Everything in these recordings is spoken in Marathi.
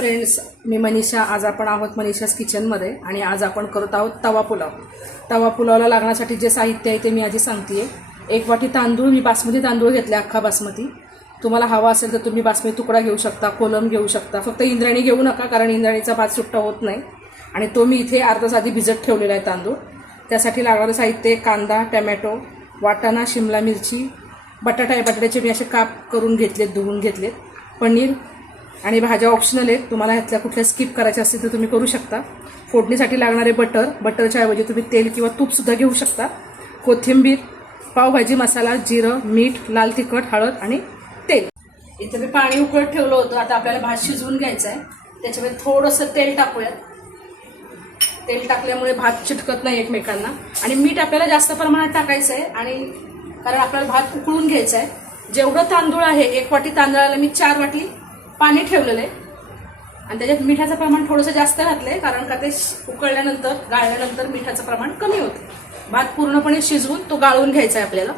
फ्रेंड्स, मी मनीषा. आज आपण आहोत मनीषाज किचनमध्ये आणि आज आपण करत आहोत तवा पुलाव. तवा पुलावला लागण्यासाठी जे साहित्य आहे ते मी आधी सांगते. 1 वाटी तांदूळ, मी बासमती तांदूळ घेतले, अख्खा बासमती. तुम्हाला हवा असेल तर तुम्ही बासमती तुकडा घेऊ शकता, कोलम घेऊ शकता. फक्त इंद्राणी घेऊ नका, कारण इंद्राणीचा भात सुट्टा होत नाही. आणि तो मी इथे अर्धा तास आधी भिजत ठेवलेला आहे तांदूळ. त्यासाठी लागणारं साहित्य: कांदा, टमॅटो, वाटाणा, शिमला मिरची, बटाटा आहे. बटाट्याचे मी असे काप करून घेतलेत, धुवून घेतलेत. पनीर आणि भाज्या ऑप्शनल आहेत, तुम्हाला ह्यातल्या कुठल्या स्किप करायच्या असतील तर तुम्ही करू शकता. फोडणीसाठी लागणारे बटरच्या ऐवजी तुम्ही तेल किंवा तूपसुद्धा घेऊ शकता. कोथिंबीर, पावभाजी मसाला, जिरं, मीठ, लाल तिखट, हळद आणि तेल. इथे मी पाणी उकळत ठेवलं होतं. आता आपल्याला भात शिजवून घ्यायचा आहे. त्याच्यामध्ये थोडंसं तेल टाकूयात. तेल टाकल्यामुळे भात चिटकत नाही एकमेकांना. आणि मीठ आपल्याला जास्त प्रमाणात टाकायचं आहे, आणि कारण आपल्याला भात उकळून घ्यायचा आहे. जेवढं तांदूळ आहे, 1 वाटी तांदळाला मी 4 वाटी पाणी ठेवलेलं आहे. आणि त्याच्यात मिठाचं प्रमाण थोडंसं जास्त घातलं आहे, कारण का ते उकळल्यानंतर, गाळल्यानंतर मिठाचं प्रमाण कमी होतं. भात पूर्णपणे शिजवून तो गाळून घ्यायचा आहे आपल्याला.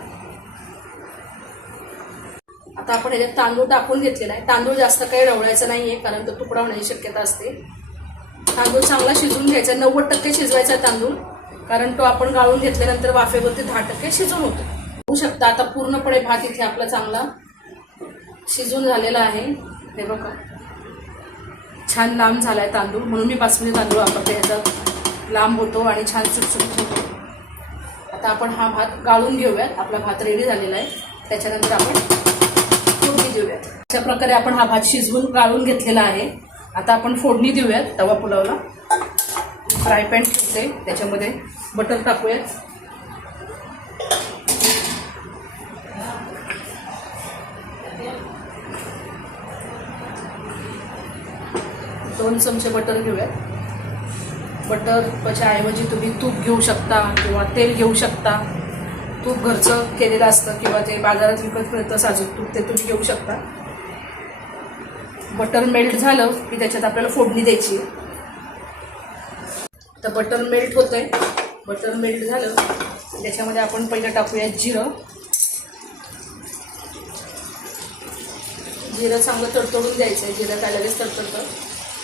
आता आपण ह्याच्यात तांदूळ टाकून घेतलेला आहे. तांदूळ जास्त काही रवळायचं नाही आहे, कारण तो तुकडा होण्याची शक्यता असते. तांदूळ चांगला शिजवून घ्यायचा, 90% शिजवायचा तांदूळ, कारण तो आपण गाळून घेतल्यानंतर वाफेवरती 10% शिजवून होतो. होऊ शकता आता पूर्णपणे भात इथे आपला चांगला शिजून झालेला आहे. हे बघा, छान लांब झाला आहे तांदूळ, म्हणून मी बासमती तांदूळ वापरते. ह्याचा लांब होतो आणि छान सुटसुटीत होतो. आता आपण हा भात गाळून घेऊयात. आपला भात रेडी झालेला आहे. त्याच्यानंतर आपण फोडणी देऊयात. अशा प्रकारे आपण हा भात शिजवून गाळून घेतलेला आहे. आता आपण फोडणी देऊयात तवा पुलावला. फ्राय पॅन ठेवते, त्याच्यामध्ये बटर टाकूयात. दोन चमचे बटर घेऊयात. बटरच्या ऐवजी तुम्ही तूप घेऊ शकता किंवा तेल घेऊ शकता. तूप घरचं केलेलं असतं किंवा ते बाजारात विकत मिळतं साजूक तूप, ते तुम्ही घेऊ शकता. बटर मेल्ट झालं की त्याच्यात आपल्याला फोडणी द्यायची. तर बटर मेल्ट होतंय. बटर मेल्ट झालं त्याच्यामध्ये आपण पहिलं टाकूया जिरं. जिरं चांगलं तडतडून द्यायचं आहे. जिरं काय लगेच तडतडतं.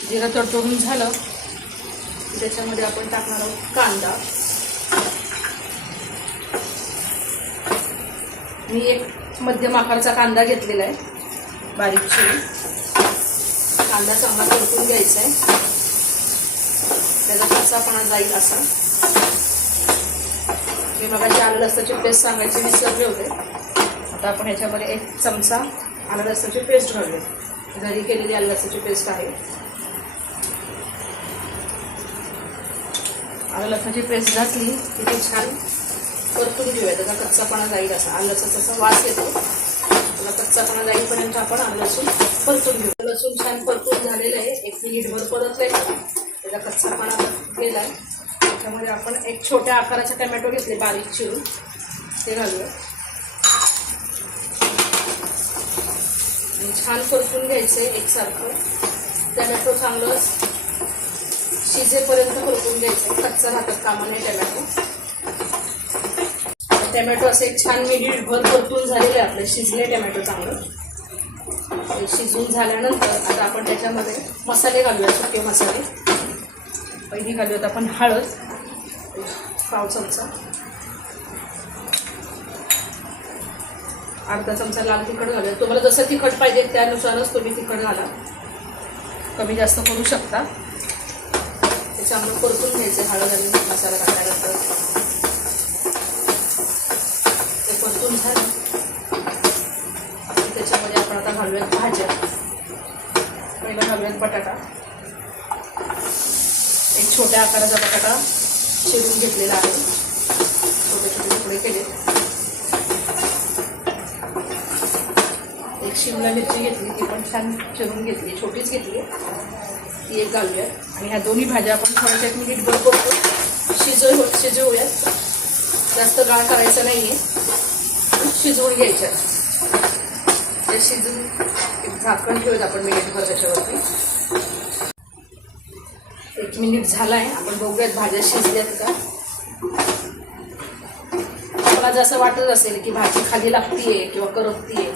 जिरं तडतडून झालं की त्याच्यामध्ये आपण टाकणार आहोत कांदा. मी एक मध्यम आकाराचा कांदा घेतलेला आहे, बारीक चिरून. कांदा चांगला तडतून घ्यायचा आहे, त्याचा कच्चापणा जाईल असा. मी मगाशी आलं लसणाची पेस्ट सांगायची विसरले होते. आता आपण ह्याच्यामध्ये 1 चमचा आलं लसणाची पेस्ट घालूया. घरी केलेली आलं लसणाची पेस्ट आहे. आलं लसणाची पेस्ट घातली की ते छान परतून घेऊया. त्याचा कच्चापणा जाईल असा. आलं लसणाचा वास येतो, त्याला कच्चापणा जाईपर्यंत आपण आलं लसूण परतून घेऊ. लसूण छान परतून झालेलं आहे. 1 मिनिटभर परतलंय, त्याचा कच्चापणा गेला आहे. त्याच्यामध्ये आपण 1 छोट्या आकाराचे टमॅटो घेतले, बारीक चिरून, ते घालूया. आणि छान परतून घ्यायचे एकसारखं. टमॅटो चांगलं शिजेपर्यंत परतून घ्यायचं. कच्चा राहतात कामा नाही टमॅटो. टमॅटो असे एक छान मिनिटभर परतून झालेले आपले, शिजले टमॅटो चांगलं. शिजून झाल्यानंतर आता आपण त्याच्यामध्ये मसाले घालूया, सुके मसाले. पहिली घालूयात आपण हळद, 1 चमचा. अर्धा चमचा लाल तिखट घालूया. तुम्हाला जसं तिखट पाहिजे त्यानुसारच तुम्ही तिखट घाला, कमी जास्त करू शकता. ते चांगलं परतून घ्यायचं हळद आणि मसाला टाकल्यानंतर. ते परतून झालं त्याच्यामध्ये आपण आता घालूयात भाज्या. पहिला घालूयात बटाटा. 1 छोट्या आकाराचा बटाटा चिरून घेतलेला आहे, छोटे छोटे तुकडे केले. 1 शिमला मिरची घेतली, ती पण छान चिरून घेतली, छोटीच घेतली, ती 1 घालूयात. आणि ह्या दोन्ही भाज्या आपण थोड्याशा 1 मिनिटभर करतो शिजवूयात. जास्त गाळ करायचं नाही आहे, शिजवून घ्यायच्या. ते शिजून एक झाकण ठेवूयात आपण मिनिटभर त्याच्यावरती. 1 मिनिट झाला आहे, आपण बघूयात भाज्या शिजल्यात का. मला जसं वाटत असेल की भाजी खाली लागतीये किंवा करपतीये,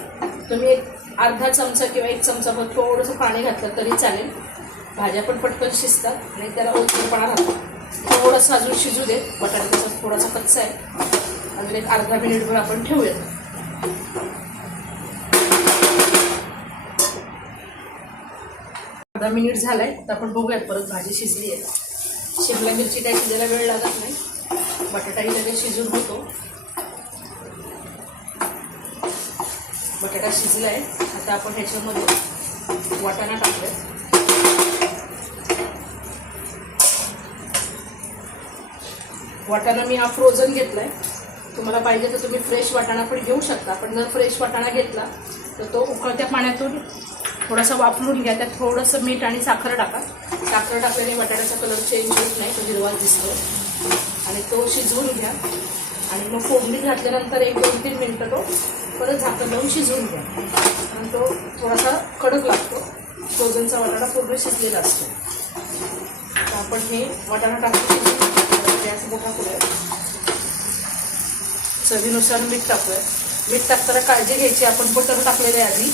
तुम्ही 1 अर्धा चमचा किंवा 1 चमचाभर थोडंसं पाणी घातलं तरी चालेल. भाज्या पण पटकन शिजतात आणि त्याला ओलसरपणा राहतो. थोडंसं अजून शिजू दे. बटाटा त्याचा थोडासा कच्चा आहे. अजून एक अर्धा मिनिटभर आपण ठेवूयात. अर्धा मिनिट झालाय. तर आपण बघूयात परत भाजी शिजली आहे. शिमला मिरची काही शिजायला वेळ लागत नाही. बटाटाही लगेच शिजून होतो. बटाटा शिजला आहे. आता आपण ह्याच्यामध्ये वाटाणा टाकूया. वाटाणा मी हा फ्रोझन घेतला आहे. तुम्हाला पाहिजे तर तुम्ही फ्रेश वाटाणा पण घेऊ शकता. पण जर फ्रेश वाटाणा घेतला तर तो उकळत्या पाण्यातून थोडासा वाफलून घ्या. त्यात थोडंसं मीठ आणि साखर टाका. साखर टाकल्याने बटाट्याचा कलर चेंज होत नाही, तो हिरवा दिसतो. आणि तो शिजवून घ्या. आणि मग फोडणी घातल्यानंतर 1-2-3 मिनटं तो परत झाकण लावून शिजवून घ्या. आणि तो थोडासा कडक लागतो. फ्रोझनचा वाटाणा पूर्ण शिजलेला असतो. तर आपण हे वाटाणा टाकून गॅस मोठा करूया. चवीनुसार मीठ टाकूया. मीठ टाकताना काळजी घ्यायची, आपण बटर टाकलेलं आहे आधी.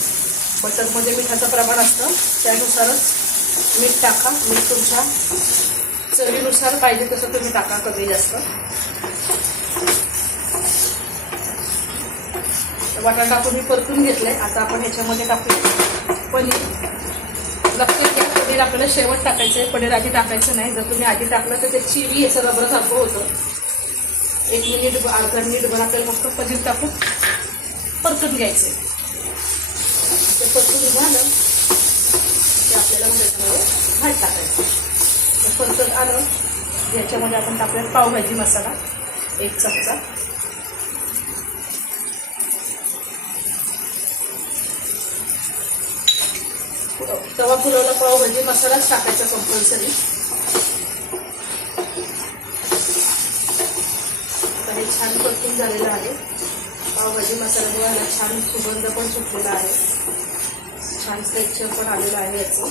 बटरमध्ये मिठाचं प्रमाण असतं, त्यानुसारच मीठ टाका. मीठ तुमच्या चवीनुसार पाहिजे तसं तुम्ही टाका, कमी जास्त. वाटाणा टाकून मी परतून घेतलंय. आता आपण ह्याच्यामध्ये टाकूया पनीर. लक्षात घ्या, पनीर आपल्याला शेवट टाकायचं आहे. पनीर आधी टाकायचं नाही. जर तुम्ही आधी टाकलं तर ते चिवी याचं रबरासारखं होतं. 1 मिनिट अर्धा मिनिटभर आपल्याला फक्त पनीर टाकून परतून घ्यायचं. ते परतून झालं ते आपल्याला त्याच्यामध्ये भात टाकायचं. परतून आलं ह्याच्यामध्ये आपण टाकूया पावभाजी मसाला 1 चमचा. तवा फुलवला पावभाजी मसालाच टाकायचा कंपल्सरी. आता हे छान परतून झालेलं आहे. पावभाजी मसाल्यामुळे ह्याला छान सुगंध पण सुटलेला आहे. छान टेक्स्चर पण आलेलं आहे याचं.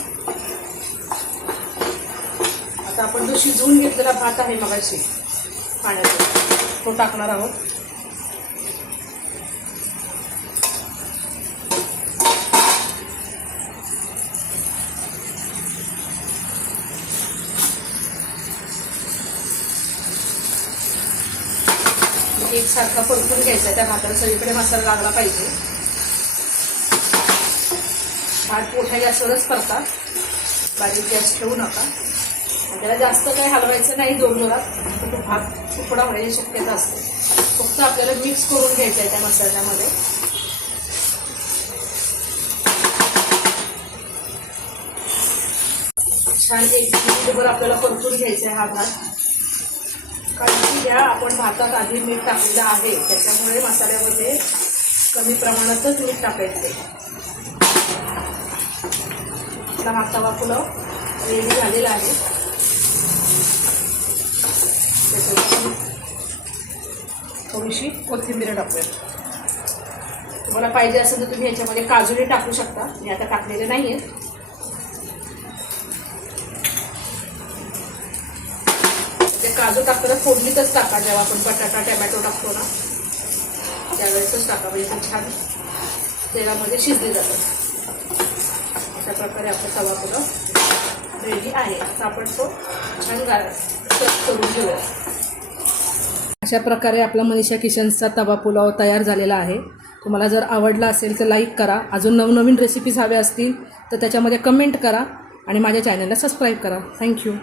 आता आपण जो शिजवून घेतलेला भात आहे मगाशी पाण्याचा, तो टाकणार आहोत. एकसारखा परतून घ्यायचा. त्या भाताला सगळीकडे मसाला लागला पाहिजे. भात मोठ्या गॅसवरच करतात, बारीक गॅस ठेवू नका. त्याला जास्त काही हलवायचं नाही जोरात, तो भात तुकडा होण्याची शक्यता असते. फक्त आपल्याला मिक्स करून घ्यायचं आहे त्या मसाल्यामध्ये. छान 1 मिनिटभर आपल्याला परतून घ्यायचा आहे हा भात. काळजी घ्या, आपण भातात आधी मीठ टाकलेलं आहे, त्याच्यामुळे मसाल्यामध्ये कमी प्रमाणातच मीठ टाकायचं. आपला हा तवा पुलाव रेडी झालेला आहे. त्याच्यावर थोडीशी कोथिंबीर टाकूया. तुम्हाला पाहिजे असेल तर तुम्ही ह्याच्यामध्ये काजूही टाकू शकता. मी आता टाकलेले नाही आहेत. काजू टाकताना फोडणीतच टाका. जेव्हा आपण बटाटा टमॅटो टाकतो ना त्यावेळेसच टाका, म्हणजे ते छान तेलामध्ये शिजले जातात. अशा प्रकारे आपला तवा पुलाव रेडी आहे. आता आपण तो छान करून घेऊया. अशा प्रकारे आपला मनीषा किचन्सचा तवा पुलाव तयार झालेला आहे. तुम्हाला जर आवडला असेल तर लाईक करा. अजून नवनवीन रेसिपीज हव्या असतील तर त्याच्यामध्ये कमेंट करा आणि माझ्या चॅनलला सबस्क्राईब करा. थँक्यू.